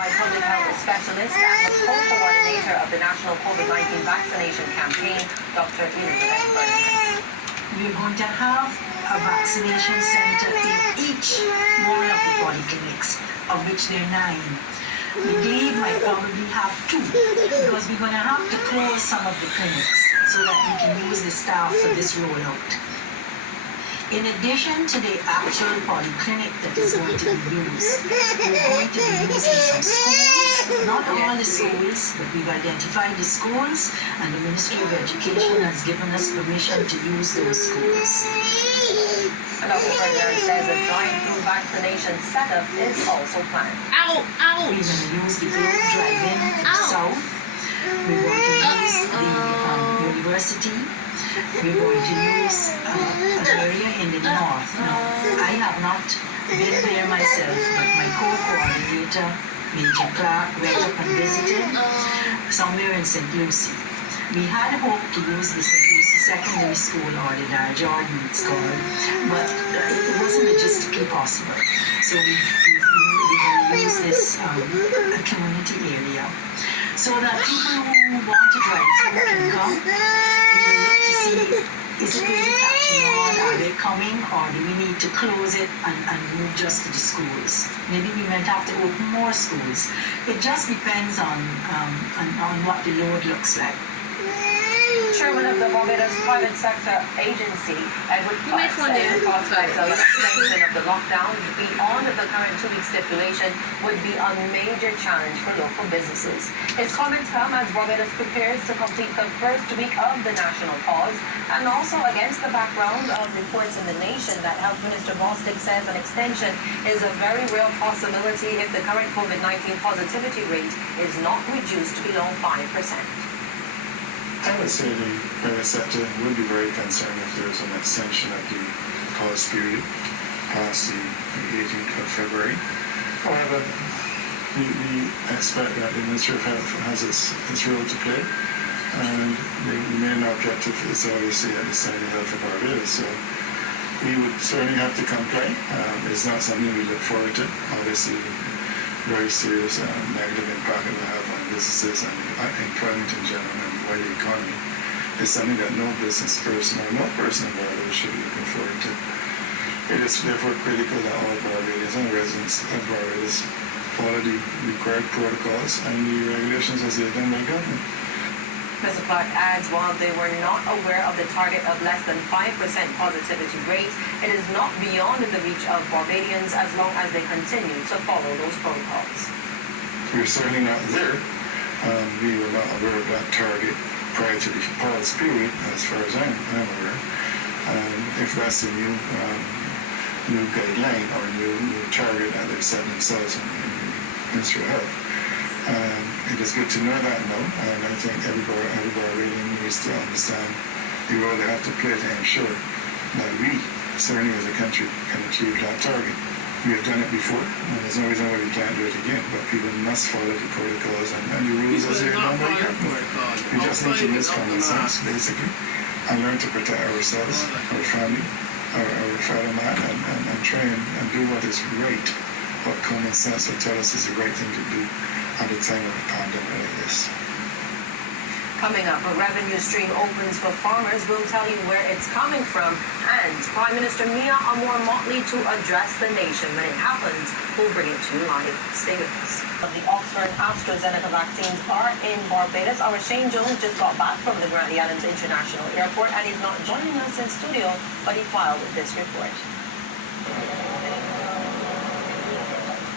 by public health specialist and the co-coordinator of the National COVID-19 Vaccination Campaign, Dr. Elizabeth. We're going to have a vaccination center in each one of the polyclinics, of which there are 9. We believe might probably have 2, because we're going to have to close some of the clinics so that we can use the staff for this rollout. In addition to the actual polyclinic that is going to be used, we're going to be using some schools, not all the schools, but we've identified the schools, and the Ministry of Education has given us permission to use those schools. Dr. Ferdinand says a drive-through vaccination setup is also planned. We're going to use the Globe Drive-In in the south. We're going to use the university. We're going to use an area in the north. Now, I have not been there myself, but my co-coordinator, Major Clark, went up and visited somewhere in St. Lucie. We had hoped to use the St. Lucie Secondary School, or the Dar Jordan it's called, but it wasn't logistically possible. So we're going to use this community area so that people who want to drive through can come. We will look to see, is it really catching on? Are they coming, or do we need to close it and move just to the schools? Maybe we might have to open more schools. It just depends on what the load looks like. Chairman of the Barbados Private Sector Agency, Edward Clark, says the prospect of extension of the lockdown beyond the current 2-week stipulation would be a major challenge for local businesses. His comments come as Barbados prepares to complete the first week of the national pause, and also against the background of reports in the nation that Health Minister Bostic says an extension is a very real possibility if the current COVID-19 positivity rate is not reduced below 5%. I would say the private sector would be very concerned if there was an extension of the pause period past the 18th of February. However, we expect that the Ministry of Health has its role to play, and the main objective is obviously at the side of health of Barbados. So we would certainly have to comply. It's not something we look forward to. Obviously, very serious negative impact it will have on businesses and employment in general and the wider economy. It's something that no business person or no person in Barbados should be looking forward to. It is therefore critical that all Barbadians and residents of Barbados follow the required protocols and the regulations as they've done by government. Mr. Clark adds while they were not aware of the target of less than 5% positivity rate, it is not beyond the reach of Barbadians as long as they continue to follow those protocols. We're certainly not there. We were not aware of that target prior to the pause period, as far as I'm aware. If that's the new guideline or new target that they've set themselves in the Ministry of Health. It is good to know that now, and I think everybody needs to understand the role they have to play to ensure that we, certainly as a country, can achieve that target. We have done it before, and there's no reason why we can't do it again, but people must follow the protocols and the rules as they're done by government. We just need to use common sense, basically, and learn to protect ourselves, our family, our fellow man, and try and do what is right, what common sense will tell us is the right thing to do at a time of a pandemic like this. Coming up, a revenue stream opens for farmers. We'll tell you where it's coming from, and Prime Minister Mia Motley to address the nation. When it happens, we'll bring it to you live. Stay with us. The Oxford AstraZeneca vaccines are in Barbados. Our Shane Jones just got back from the Grantley Adams International Airport, and he's not joining us in studio, but he filed this report.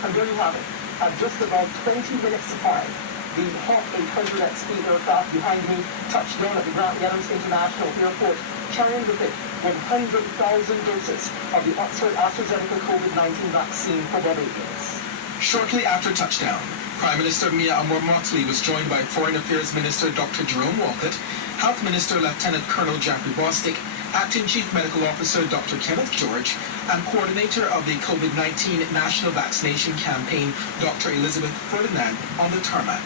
And there you have it. At just about 20 minutes to 5, the Hawk 800XP aircraft behind me touched down at the Grantley Adams International Airport, carrying with it 100,000 doses of the Oxford AstraZeneca COVID-19 vaccine for Barbadians. Shortly after touchdown, Prime Minister Mia Motley was joined by Foreign Affairs Minister Dr. Jerome Walcott, Health Minister Lieutenant Colonel Jeffrey Bostic, Acting Chief Medical Officer Dr. Kenneth George, and Coordinator of the COVID-19 National Vaccination Campaign, Dr. Elizabeth Ferdinand, on the tarmac.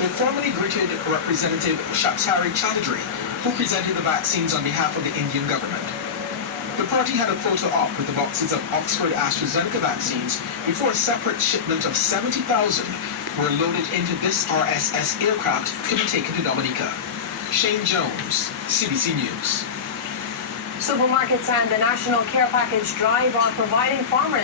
They formally greeted Representative Shatari Chatterjee, who presented the vaccines on behalf of the Indian government. The party had a photo op with the boxes of Oxford AstraZeneca vaccines before a separate shipment of 70,000 were loaded into this RSS aircraft to be taken to Dominica. Shane Jones, CBC News. Supermarkets and the National Care Package Drive are providing farmers